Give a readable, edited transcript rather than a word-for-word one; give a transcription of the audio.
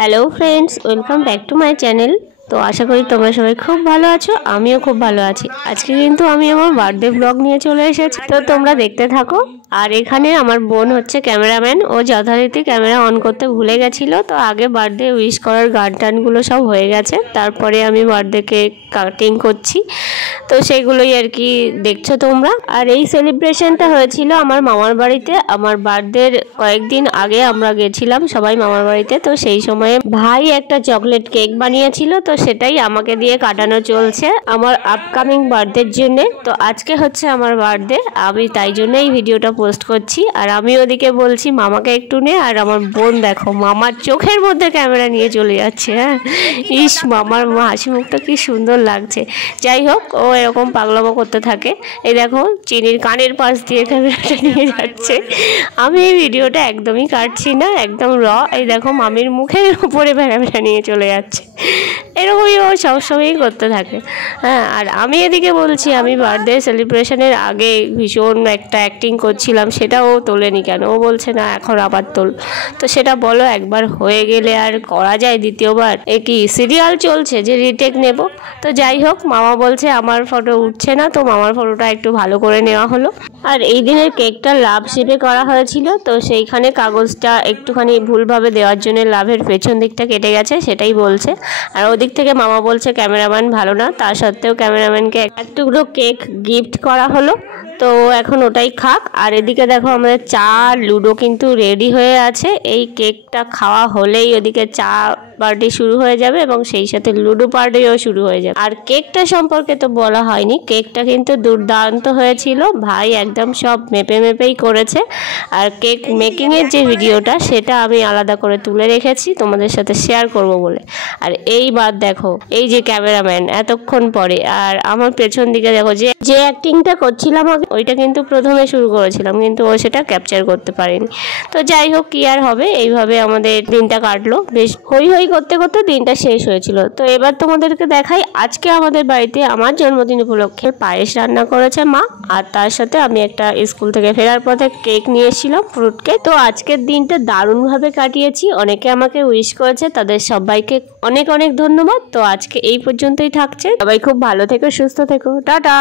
Hello friends, welcome back to my channel. তো আশা করি তোমরা সবাই খুব ভালো আছো, আমিও খুব ভালো আছি। আজকে কিন্তু আমি আমার বার্থডে ব্লগ নিয়ে চলে এসেছি, তো তোমরা দেখতে থাকো। আর এখানে আমার বোন হচ্ছে ক্যামেরাম্যান, ও যথারীতি ক্যামেরা অন করতে ভুলে গেছিলো। তো আগে বার্থডে উইশ করার গান টানগুলো সব হয়ে গেছে, তারপরে আমি বার্থডে কেক কাটিং করছি, তো সেগুলোই আর কি দেখছো তোমরা। আর এই সেলিব্রেশনটা হয়েছিল আমার মামার বাড়িতে। আমার বার্থডের কয়েকদিন আগে আমরা গেছিলাম সবাই মামার বাড়িতে, তো সেই সময়ে ভাই একটা চকলেট কেক বানিয়েছিল, তো সেটাই আমাকে দিয়ে কাটানো চলছে আমার আপকামিং বার্থডের জন্য। তো আজকে হচ্ছে আমার বার্থডে, আমি তাই জন্য এই ভিডিওটা পোস্ট করছি। আর আমি ওদিকে বলছি মামাকে একটু নে, আর আমার বোন দেখো মামার চোখের মধ্যে ক্যামেরা নিয়ে চলে যাচ্ছে। হ্যাঁ, ইস মামার হাসি মুখটা কি সুন্দর লাগছে। যাই হোক, ও এরকম পাগলামো করতে থাকে। এই দেখো চিনির কানের পাশ দিয়ে ক্যামেরাটা নিয়ে যাচ্ছে। আমি এই ভিডিওটা একদমই কাটছি না, একদম র। এই দেখো মামির মুখের উপরে ক্যামেরা নিয়ে চলে যাচ্ছে। এরকমই ও সবসময়ই করতে থাকে। হ্যাঁ, আর আমি এদিকে বলছি আমি বার্থডে সেলিব্রেশনের আগে ভীষণ একটা অ্যাক্টিং করছিলাম, সেটা ও তোলেনি কেন। ও বলছে না এখন আবার তোল। তো সেটা বলো, একবার হয়ে গেলে আর করা যায় দ্বিতীয়বার? এ কি সিরিয়াল চলছে যে রিটেক নেব? তো যাই হোক, মামা বলছে আমার ফটো উঠছে না, তো মামার ফটোটা একটু ভালো করে নেওয়া হলো। আর এই দিনের কেকটা লাভ শেপে করা হয়েছিল, তো সেইখানে কাগজটা একটুখানি ভুলভাবে দেওয়ার জন্য লাভের পেছন দিকটা কেটে গেছে, সেটাই বলছে। আর ওদিক থেকে মামা বলছে ক্যামেরাম্যান ভালো না, তা সত্ত্বেও ক্যামেরাম্যানকে এক টুকরো কেক গিফট করা হলো, তো এখন ওটাই খাক। আর এদিকে দেখো আমাদের চা লুডো কিন্তু রেডি হয়ে আছে। এই কেকটা খাওয়া হলেই ওদিকে চা পার্টি শুরু হয়ে যাবে এবং সেই সাথে লুডো পার্টিও শুরু হয়ে যাবে। আর কেকটা সম্পর্কে তো বলা হয়নি, কেকটা কিন্তু দুর্দান্ত হয়েছিল। ভাই একদম সব মেপে মেপেই করেছে। আর কেক মেকিংয়ের যে ভিডিওটা সেটা আমি আলাদা করে তুলে রেখেছি তোমাদের সাথে শেয়ার করব বলে। আর এইবার দেখো এই যে ক্যামেরাম্যান এতক্ষণ পরে, আর আমার পেছন দিকে দেখো যে অ্যাক্টিংটা করছিলাম আগে, ওইটা কিন্তু প্রথমে শুরু করেছিলাম, কিন্তু ও সেটা ক্যাপচার করতে পারেনি। তো যাই হোক, কি আর হবে, এইভাবে আমাদের দিনটা কাটলো। বেশ হই হই করতে করতে দিনটা শেষ হয়েছিল। তো এবার তোমাদেরকে দেখাই, আজকে আমাদের বাড়িতে আমার জন্মদিন উপলক্ষে পায়েস রান্না করেছে মা, আর তার সাথে আমি একটা স্কুল থেকে ফেরার পথে কেক নিয়ে এসেছিলাম, ফ্রুট কেক। তো আজকের দিনটা দারুণভাবে কাটিয়েছি। অনেকে আমাকে উইশ করেছে, তাদের সবাইকে অনেক অনেক ধন্যবাদ। তো আজকে এই পর্যন্তই থাকছে। সবাই খুব ভালো থেকো, সুস্থ থেকো, টাটা।